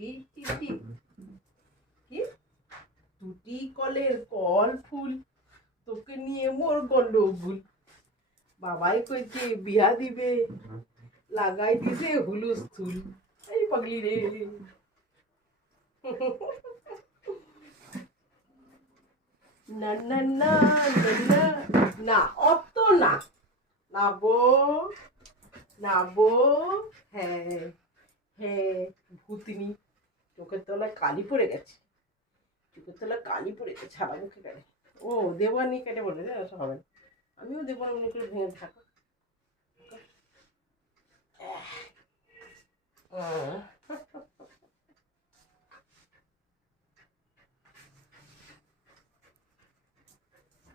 কি দুটি কলের কল ফুল, তোকে নিয়ে মোর গন্ডগোল। বাবাই কইছে বিয়া দিবে, লাগাই দিছে হুলুস্থুল। এই পাগলি রে। না না না না না, অত না নাবো নাবো। হ্যাঁ হ্যাঁ, ভূতনি। চোখের তলায় কালি পড়ে গেছে, চোখের তলায় কালি পড়ে গেছে, সারা মুখে কেটে। ও দেবানি কেটে পড়ে যায়, হবে না। আমিও দেবানি মনে করে ভেঙে থাকো।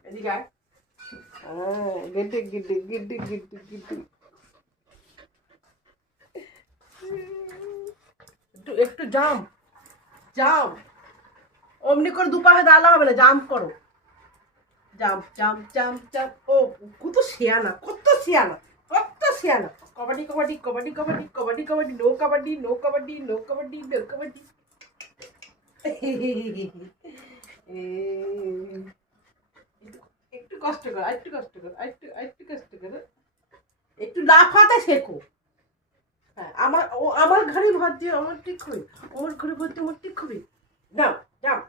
এদিকে আয়। গেটে গেটে গেটে গেটে গেটে। একটু জাম্প জাম্প, অমনি করে দুপাশে দাঁড়ালে হবে না, জাম্প করো। Jump jump jump jump. ও কত শিয়ানা, কত শিয়ানা, কত শিয়ানা। Kabaddi kabaddi kabaddi kabaddi kabaddi kabaddi, no kabaddi no kabaddi no kabaddi no kabaddi. একটু কষ্ট করো, একটু কষ্ট করো, একটু কষ্ট করো, একটু লাফাতে শেখো। হ্যাঁ, আমার ঘরে ভর্তি, আমার ঠিক হবে, আমার ঘরে ভর্তি, আমার ঠিক হবে। যাও যাও।